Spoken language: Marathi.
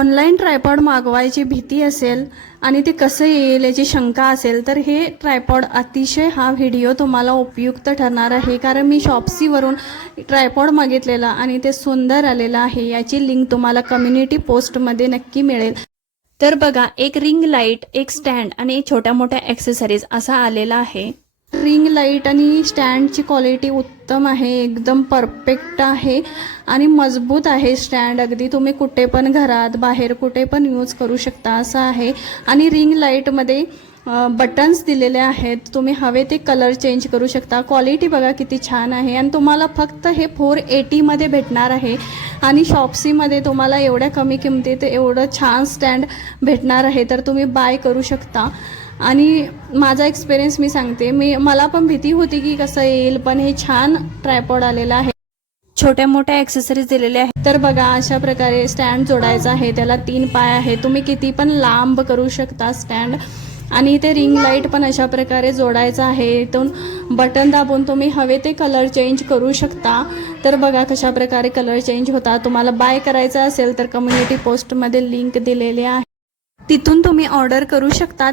ऑनलाईन ट्रायपॉड मागवायची भीती असेल आणि ते कसं येईल याची शंका असेल तर हे ट्रायपॉड अतिशय हा व्हिडिओ तुम्हाला उपयुक्त ठरणार आहे, कारण मी शॉप्सीवरून ट्रायपॉड मागितलेला आणि ते सुंदर आलेलं आहे। याची लिंक तुम्हाला कम्युनिटी पोस्टमध्ये नक्की मिळेल। तर बघा, एक रिंग लाईट, एक स्टँड आणि छोट्या मोठ्या ॲक्सेसरीज असा आलेला आहे। रिंग लाईट आणि स्टँडची क्वालिटी उत्तम आहे, एकदम परफेक्ट आहे आणि मजबूत आहे स्टँड। अगदी तुम्ही कुठे पण घरात बाहेर कुठे पण यूज करू शकता असं आहे। आणि रिंग लाईटमध्ये बटन्स दिलेले आहेत, तुम्ही हवे ते कलर चेंज करू शकता। क्वालिटी बघा किती छान आहे आणि तुम्हाला फक्त हे 480 मध्ये भेटणार आहे आणि शॉप्सीमध्ये तुम्हाला एवढ्या कमी किमतीत एवढं छान स्टँड भेटणार आहे, तर तुम्ही बाय करू शकता। आणि माझा एक्सपिरियन्स मी सांगते, मला पण भीती होती की कसं येईल, पण हे छान ट्रायपॉड आलेला आहे। छोट्या मोठ्या ॲक्सेसरीज दिलेल्या आहेत। तर बघा, अशा प्रकारे स्टँड जोडायचा आहे, त्याला 3 पाय आहे, तुम्ही किती पण लांब करू शकता स्टँड। आणि इथे रिंग लाईट पण अशा प्रकारे जोडायचा आहे, इथून बटन दाबून तुम्ही हवे ते कलर चेंज करू शकता। तर बघा कशा प्रकारे कलर चेंज होता। तुम्हाला बाय करायचा असेल तर कम्युनिटी पोस्टमध्ये लिंक दिलेली आहे, तिथून तुम्ही ऑर्डर करू शकता।